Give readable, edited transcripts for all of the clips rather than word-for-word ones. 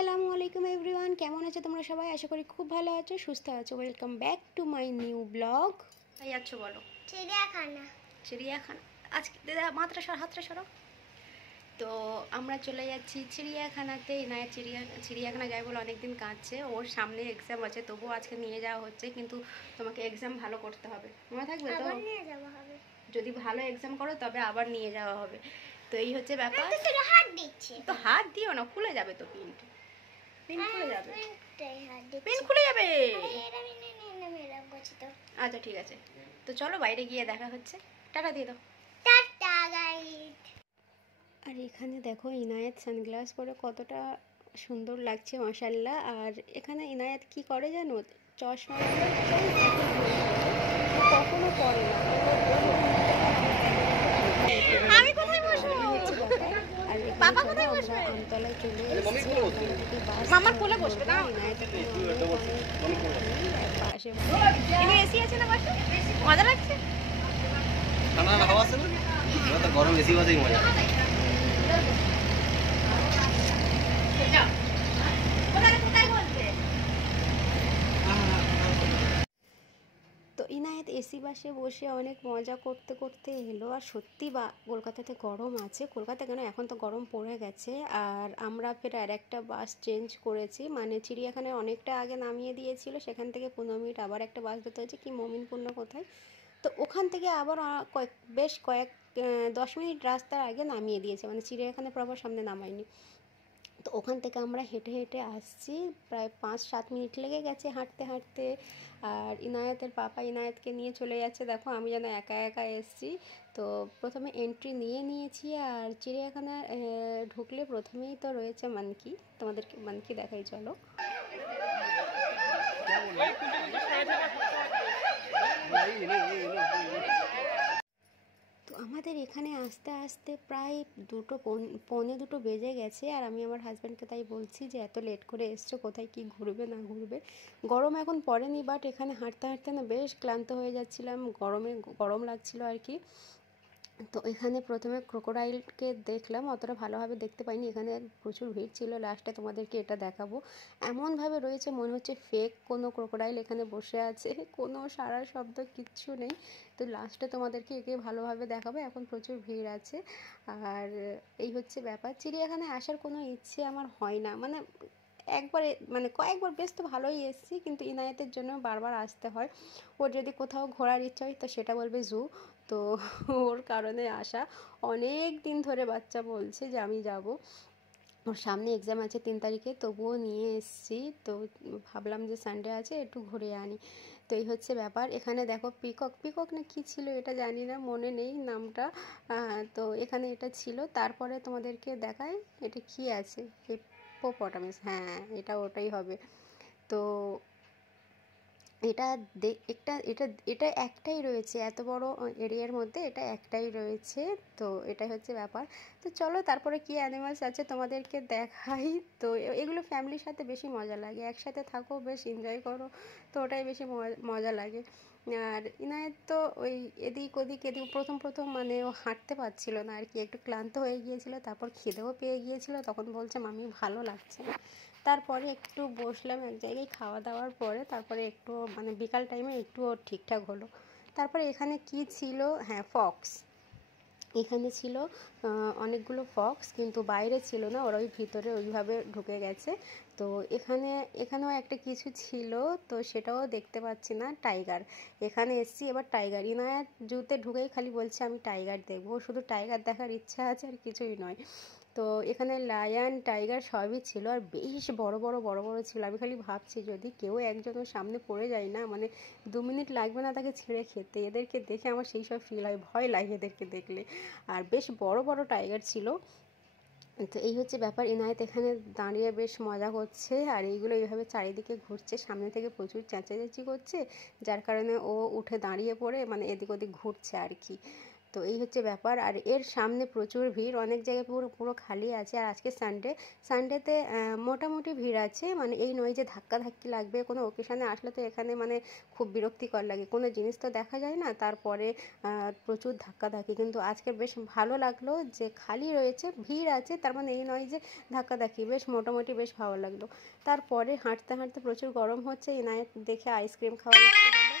আসসালামু আলাইকুম এভরিওয়ান, কেমন আছো তোমরা সবাই? আশা করি খুব ভালো আছো, সুস্থ আছো। Welcome back to my new blog. তাই আছো বলো? চিড়িয়াখানা। চিড়িয়াখানা। আজকে দাদা মাত্রা সর, হাতটা সরো। তো আমরা চলে যাচ্ছি চিড়িয়াখানাতে। ইনায়েত চিড়িয়াখানা যায় বলে অনেকদিন কাঁদছে। ওর সামনে এক্সাম আছে, তবুও আজকে নিয়ে যাওয়া হচ্ছে, কিন্তু তোমাকে এক্সাম ভালো করতে হবে, মনে থাকবে তো? আবার নিয়ে যাওয়া হবে। যদি ভালো এক্সাম করো তবে আবার নিয়ে যাওয়া হবে। তো এই হচ্ছে ব্যাপার। হাত দিচ্ছে তো হাত দিও না, খুলে যাবে তো পিন খুলে যাবে। পেন পেন খুলে যাবে। আচ্ছা ঠিক আছে, তো চলো বাইরে গিয়ে দেখা হচ্ছে। টাটা দিয়ে দাও। Tata guys. আর এখানে দেখো ইনায়েত সানগ্লাস পরে কতটা সুন্দর লাগছে মাশাআল্লাহ। আর এখানে ইনায়েত কি করে জানো, চশমা কখনো পরে না। আমি কোথায় বসবো? আর বাবা কোথায় বসবে? আমতলায় চলে এসেছি। মামার কোলে বসবে না? পাশে এসি আছে না পাশে? মজা লাগছে? ঠান্ডা হাওয়া আছে না? তো গরম এসি বাজেই মজা। তো ইনায়েত এসি বাসে বসে অনেক মজা করতে করতে এলো। আর সত্যি বা কলকাতাতে গরম আছে, কলকাতা কেন, এখন তো গরম পড়ে গেছে। আর আমরা ফের আর একটা বাস চেঞ্জ করেছি, মানে চিড়িয়াখানায় অনেকটা আগে নামিয়ে দিয়েছিল, সেখান থেকে 15 মিনিট আবার একটা বাস ধরতে হয়েছে। কি মমিনপূর্ণ কোথায়, তো ওখান থেকে আবার বেশ কয়েক 10 মিনিট রাস্তার আগে নামিয়ে দিয়েছে, মানে চিড়িয়াখানা প্রপার সামনে নামায়নি। তো ওখান থেকে আমরা হেঁটে হেঁটে আসছি, প্রায় 5-7 মিনিট লেগে গেছে হাঁটতে হাঁটতে। আর ইনায়েতের পাপা ইনায়েতকে নিয়ে চলে যাচ্ছে, দেখো আমি যেন একা একা এসছি। তো প্রথমে এন্ট্রি নিয়েছি। আর চিড়িয়াখানায় ঢুকলে প্রথমেই তো রয়েছে মানকি, তোমাদেরকে মানকি দেখাই চলো। তো আমাদের এখানে আসতে আসতে প্রায় 2:45 বেজে গেছে। আর আমি আমার হাজব্যান্ডকে তাই বলছি যে এত লেট করে এসছো, কোথায় কি ঘুরবে না ঘুরবে। গরম এখন পড়েনি, বাট এখানে হাঁটতে হাঁটতে না বেশ ক্লান্ত হয়ে যাচ্ছিলাম, গরম লাগছিল আর কি। তো এখানে প্রথমে ক্রোকোডাইলকে দেখলাম, অতটা ভালোভাবে দেখতে পাইনি, এখানে প্রচুর ভিড় ছিল। লাস্টে তোমাদেরকে এটা দেখাবো, এমনভাবে রয়েছে মনে হচ্ছে ফেক কোনো ক্রোকোডাইল এখানে বসে আছে, কোনো সারা শব্দ কিচ্ছু নেই। তো লাস্টে তোমাদেরকে একে ভালোভাবে দেখাবো, এখন প্রচুর ভিড় আছে। আর এই হচ্ছে ব্যাপার, চিড়িয়াখানায় আসার কোনো ইচ্ছে আমার হয় না, মানে একবারে মানে কয়েকবার বেশ তো ভালোই এসেছি, কিন্তু ইনায়েতের জন্য বারবার আসতে হয়। ওর যদি কোথাও ঘোরার ইচ্ছা হয় তো সেটা বলবে জু। তো ওর কারণে আসা, অনেক দিন ধরে বাচ্চা বলছে যে আমি যাব। ওর সামনে এক্সাম আছে 3 তারিখে, তবুও নিয়ে এসেছি। তো ভাবলাম যে সানডে আছে একটু ঘুরে আনি। তো এই হচ্ছে ব্যাপার। এখানে দেখো পিকক না কি ছিল এটা জানি না, মনে নেই নামটা। তো এখানে এটা ছিল। তারপরে তোমাদেরকে দেখাই এটা কি আছে, হিপোপটামাস, হ্যাঁ এটা ওটাই হবে। তো এটা এটা একটাই রয়েছে এত বড় এরিয়ার মধ্যে, এটা একটাই রয়েছে। তো এটাই হচ্ছে ব্যাপার। তো চলো তারপরে কি অ্যানিমালস আছে তোমাদেরকে দেখাই। তো এগুলো ফ্যামিলির সাথে বেশি মজা লাগে, একসাথে থাকো বেশ এনজয় করো, তো ওটাই বেশি মজা লাগে। আর ইনায়েত তো ওই এদিক প্রথম মানে ও হাঁটতে পারছিল না আর কি, একটু ক্লান্ত হয়ে গিয়েছিল, তারপর খিদেও পেয়ে গিয়েছিল, তখন বলছে মামি ভালো লাগছে না। তারপরে একটু বসলাম এক জায়গায় খাওয়া দাওয়ার পরে, তারপরে একটু মানে বিকাল টাইমে একটু ঠিকঠাক হলো। তারপরে এখানে কি ছিল, হ্যাঁ ফক্স, এখানে ছিল অনেকগুলো ফক্স, কিন্তু বাইরে ছিল না, ওরা ওই ভিতরে ওইভাবে ঢুকে গেছে। তো এখানেও একটা কিছু ছিল, তো সেটাও দেখতে পাচ্ছি না। টাইগার, এখানে এসছি এবার টাইগার, ইনায়াত জুতে ঢুকেই খালি বলছে আমি টাইগার দেখবো, শুধু টাইগার দেখার ইচ্ছা আছে আর কিছুই নয়। তো এখানে লায়ন টাইগার সবই ছিল, আর বেশ বড় বড় ছিল। আমি খালি ভাবছি যদি কেউ একজনের সামনে পড়ে যায় না, মানে 2 মিনিট লাগবে না তাকে ছেড়ে খেতে। এদেরকে দেখে আমার সেই সব ফিল হয়, ভয় লাগে এদেরকে দেখলে। আর বেশ বড় টাইগার ছিল। তো এই হচ্ছে ব্যাপার, ইনায়েত এখানে দাঁড়িয়ে বেশ মজা করছে। আর এইগুলো এইভাবে চারিদিকে ঘুরছে, সামনে থেকে প্রচুর চেঁচামেচি করছে, যার কারণে ও উঠে দাঁড়িয়ে পড়ে মানে এদিক ওদিক ঘুরছে আর কি। তো এই হচ্ছে ব্যাপার। আর এর সামনে প্রচুর ভিড়, অনেক জায়গায় পুরো পুরো খালি আছে। আর আজকে সানডেতে মোটামুটি ভিড় আছে, মানে এই নয় যে ধাক্কাধাক্কি লাগবে। কোনো ওকেশানে আসলে তো এখানে মানে খুব বিরক্তিকর লাগে, কোনো জিনিস তো দেখা যায় না, তারপরে প্রচুর ধাক্কাধাক্কি। কিন্তু আজকে বেশ ভালো লাগলো যে খালি রয়েছে, ভিড় আছে, তার মানে এই নয় যে ধাক্কাধাক্কি, বেশ মোটামুটি বেশ ভালো লাগলো। তারপরে হাঁটতে হাঁটতে প্রচুর গরম হচ্ছে, ইনায়েত দেখে আইসক্রিম খাওয়ার ইচ্ছে হলো,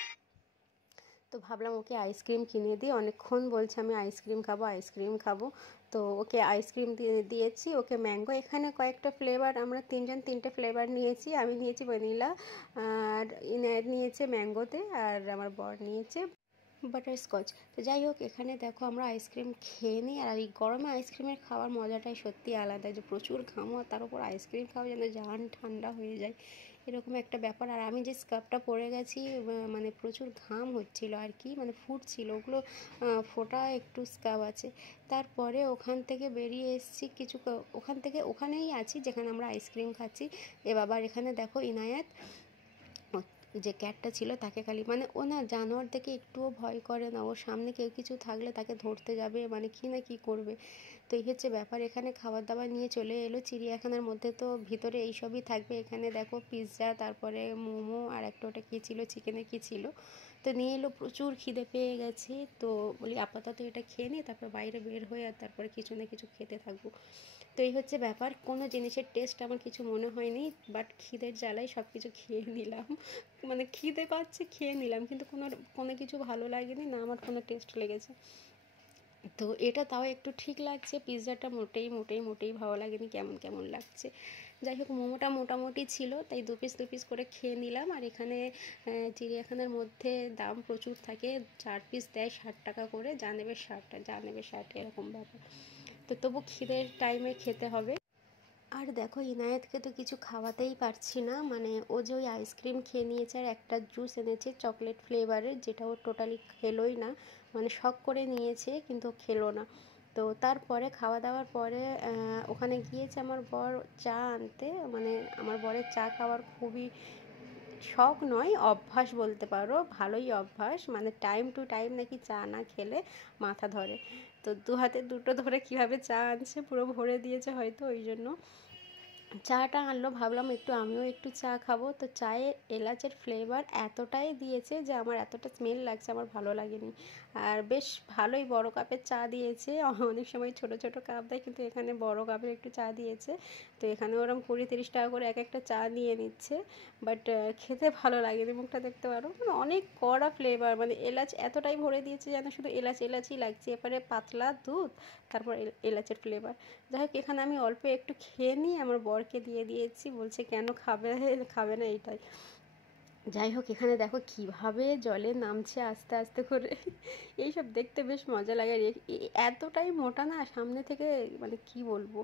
তো ভাবলাম ওকে আইসক্রিম কিনে দিই। অনেকক্ষণ বলছে আমি আইসক্রিম খাবো আইসক্রিম খাবো, তো ওকে আইসক্রিম দিয়েছি। ওকে ম্যাঙ্গো, এখানে কয়েকটা ফ্লেভার, আমরা তিনটে ফ্লেভার নিয়েছি। আমি নিয়েছি ভ্যানিলা, আর ইনায়েত নিয়েছে ম্যাঙ্গোতে, আর আমার বর নিয়েছে বাটারস্কচ। তো যাই হোক, এখানে দেখো আমরা আইসক্রিম খেয়ে নিই। আর এই গরমে আইসক্রিমের খাওয়ার মজাটাই সত্যি আলাদা, যে প্রচুর ঘামো আর তার উপর আইসক্রিম খাওয়া যেন জান ঠান্ডা হয়ে যায়, এরকম একটা ব্যাপার। আর আমি যে স্কার্ফটা পরে গেছি, মানে প্রচুর ঘাম হচ্ছিল আর কি, মানে ফুটছিল, ওগুলো ফোটা একটু স্কার্ফ আছে। তারপরে ওখান থেকে বেরিয়ে এসেছি কিছু, ওখান থেকে ওখানেই আছি যেখানে আমরা আইসক্রিম খাচ্ছি। আবার এখানে দেখো ইনায়েত যে ক্যাটটা ছিল তাকে খালি, মানে ও না জানোয়ার দেখে একটুও ভয় করে না, ওর সামনে কেউ কিছু থাকলে তাকে ধরতে যাবে, মানে কি না কি করবে। তো এই হচ্ছে ব্যাপার। এখানে খাবার দাবার নিয়ে চলে এলো চিড়িয়াখানার মধ্যে, তো ভিতরে এইসবই থাকবে। এখানে দেখো পিৎজা, তারপরে মোমো, আর একটা ওটা কী ছিল, চিকেনে কী ছিল, তো নিয়ে এলো। প্রচুর খিদে পেয়ে গেছে, তো বলি আপাতত এটা খেয়ে নিই, তারপর বাইরে বের হয়ে আর তারপরে কিছু না কিছু খেতে থাকবো। তো এই হচ্ছে ব্যাপার। কোনো জিনিসের টেস্ট আমার কিছু মনে হয়নি, বাট খিদের জ্বালায় সব কিছু খেয়ে নিলাম, মানে খিদে পাচ্ছে খেয়ে নিলাম, কিন্তু কোনো কিছু ভালো লাগেনি না, আমার কোনো টেস্ট লেগেছে। তো এটা তাও একটু ঠিক লাগছে, পিৎজাটা মোটেই ভালো লাগেনি, কেমন কেমন লাগছে। যাই হোক, মোমোটা মোটামুটি ছিল, তাই দু পিস করে খেয়ে নিলাম। আর এখানে চিড়িয়াখানার মধ্যে দাম প্রচুর থাকে, 4 পিস দেয় 60 টাকা করে, যা নেবে 60 এরকম ব্যাপার। তো তবু খিদের টাইমে খেতে হবে। আর দেখো ইনায়েতকে তো কিছু খাওয়াতেই পারছি না, মানে ও যে ওই আইসক্রিম খেয়ে নিয়েছে, আর একটা জুস এনেছে চকলেট ফ্লেভারের, যেটা ও টোটালি খেলোই না, মানে শখ করে নিয়েছে কিন্তু খেলো না। তো তারপরে খাওয়া দাওয়ার পরে ওখানে গিয়েছে আমার বর চা আনতে, মানে আমার বরের চা খাওয়ার খুবই শখ নয়, অভ্যাস বলতে পারো, ভালোই অভ্যাস, মানে টাইম টু টাইম নাকি চা না খেলে মাথা ধরে। তো দু হাতে দুটো ধরে কীভাবে চা আনছে, পুরো ভরে দিয়েছে হয়তো, ওই জন্য চাটা আনলো। ভাবলাম আমিও একটু চা খাবো, তো চায়ে এলাচের ফ্লেভার এতটাই দিয়েছে যে আমার এতটা স্মেল লাগছে, আমার ভালো লাগেনি। আর বেশ ভালোই বড় কাপের চা দিয়েছে, অনেক সময় ছোট ছোট কাপ দেয়, কিন্তু এখানে বড় কাপের একটু চা দিয়েছে। তো এখানে ওরম 20-30 টাকা করে এক একটা চা নিয়ে নিচ্ছে, বাট খেতে ভালো লাগেনি, মুখটা দেখতে পারো, মানে অনেক কড়া ফ্লেভার, মানে এলাচ এতটাই ভরে দিয়েছে যেন শুধু এলাচই লাগছে, এবারে পাতলা দুধ, তারপর এলাচের ফ্লেভার। যাই হোক, এখানে আমি অল্প একটু খেয়ে নিই, আমার বরকে দিয়ে দিয়েছি, বলছে কেন খাবে না এইটাই। যাই হোক, এখানে দেখো কিভাবে জলে নামছে আস্তে আস্তে করে, এইসব দেখতে বেশ মজা লাগে। আর এতটাই মোটা না সামনে থেকে, মানে কি বলবো,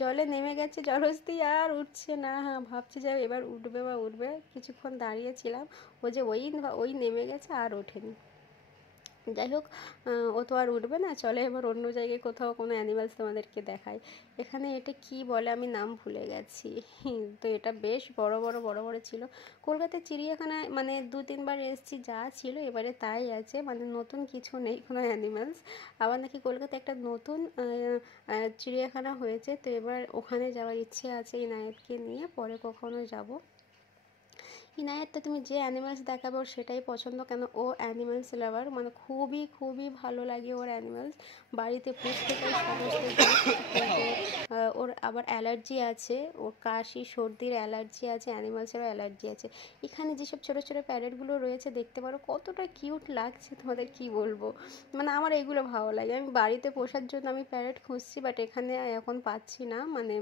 জলে নেমে গেছে জলহস্তি, আর উঠছে না। হ্যাঁ, ভাবছি যে এবার উঠবে, কিছুক্ষণ দাঁড়িয়েছিলাম, ও যে ওই নেমে গেছে আর ওঠেনি। যাই হোক, ও তো আর উঠবে না, চলে এবার অন্য জায়গায় কোথাও কোনো অ্যানিমালস তোমাদেরকে দেখায়। এখানে এটা কি বলে আমি নাম ভুলে গেছি, তো এটা বেশ বড় বড় ছিল। কলকাতার চিড়িয়াখানায় মানে 2-3 বার এসেছি, যা ছিল এবারে তাই আছে, মানে নতুন কিছু নেই কোনো অ্যানিমালস। আবার নাকি কলকাতায় একটা নতুন চিড়িয়াখানা হয়েছে, তো এবার ওখানে যাওয়ার ইচ্ছে আছে ইনায়েতকে নিয়ে, পরে কখনো যাব। ইনায়েত তো তুমি যে অ্যানিমালস দেখাবে ওর সেটাই পছন্দ, কেন ও অ্যানিমালস লাভার, মানে খুবই ভালো লাগে ওর অ্যানিমালস, বাড়িতে পুষতে চাই সমস্ত জিনিস। কিন্তু ওর আবার অ্যালার্জি আছে, ওর কাশি সর্দির অ্যালার্জি আছে, অ্যানিমালসেরও অ্যালার্জি আছে। এখানে যেসব ছোটো প্যারেটগুলো রয়েছে দেখতে পারো কতটা কিউট লাগছে, তোমাদের কি বলবো, মানে আমার এইগুলো ভালো লাগে। আমি বাড়িতে পোষার জন্য আমি প্যারেট খুঁজছি, বাট এখানে এখন পাচ্ছি না, মানে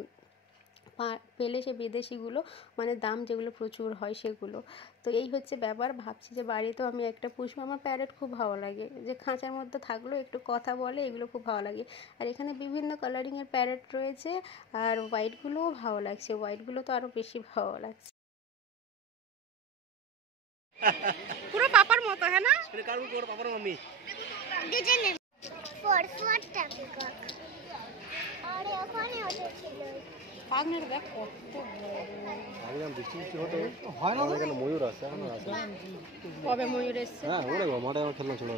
পেলে সে বিদেশিগুলো, মানে দাম যেগুলো প্রচুর হয় সেগুলো। তো এই হচ্ছে ব্যাপার, ভাবছি যে বাড়িতেও আমি একটা পুষবো। আমার প্যারেট খুব ভালো লাগে, যে খাঁচার মধ্যে থাকলো একটু কথা বলে, এগুলো খুব ভালো লাগে। আর এখানে বিভিন্ন কালারিংয়ের প্যারেট রয়েছে, আর হোয়াইটগুলোও ভালো লাগছে, হোয়াইটগুলো তো আরও বেশি ভালো লাগছে। পুরো পাপার মতো, হ্যাঁ না? পাপার মাম্মি দুজনে ফরফরটা পিকক আর ওখানে ওটা ছিল পাগনের দেখ কত আমি বৃষ্টি হতে হয় না, এখানে ময়ূর আছে, এখন আছে। কবে ময়ূর এসছে? হ্যাঁ, ওরে মাঠে আমার খেলনা ছিল।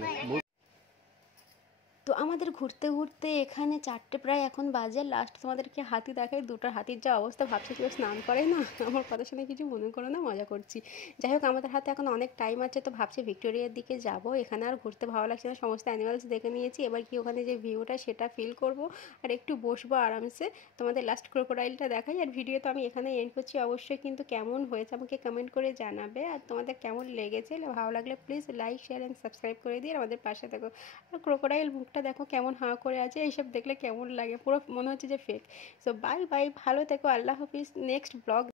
তো আমাদের ঘুরতে ঘুরতে এখানে 4টে প্রায় এখন বাজে। লাস্ট তোমাদেরকে হাতি দেখাই, দুটো হাতির যা অবস্থা, ভাবছি কেউ স্নান করে না। আমার কথা শুনে কিছু মনে করো না, মজা করছি। যাই হোক, আমাদের হাতে এখন অনেক টাইম আছে, তো ভাবছি ভিক্টোরিয়ার দিকে যাব। এখানে আর ঘুরতে ভালো লাগছে না, সমস্ত অ্যানিমালস দেখে নিয়েছি। এবার কি ওখানে যে ভিউটা সেটা ফিল করব আর একটু বসবো আরামসে। তোমাদের লাস্ট ক্রোকোডাইলটা দেখাই। আর ভিডিও তো আমি এখানে এন্ড করছি। অবশ্যই কিন্তু কেমন হয়েছে আমাকে কমেন্ট করে জানাবে, আর তোমাদের কেমন লেগেছে। ভালো লাগলে please like share and subscribe করে দিয়ে আমাদের পাশে থাকো। আর ক্রোকোডাইল মুখটা দেখো কেমন হাঁ করে আছে, এইসব দেখলে কেমন লাগে, পুরো মনে হচ্ছে যে ফেক। সো বাই বাই, ভালো থেকো, আল্লাহ হাফিজ। Next blog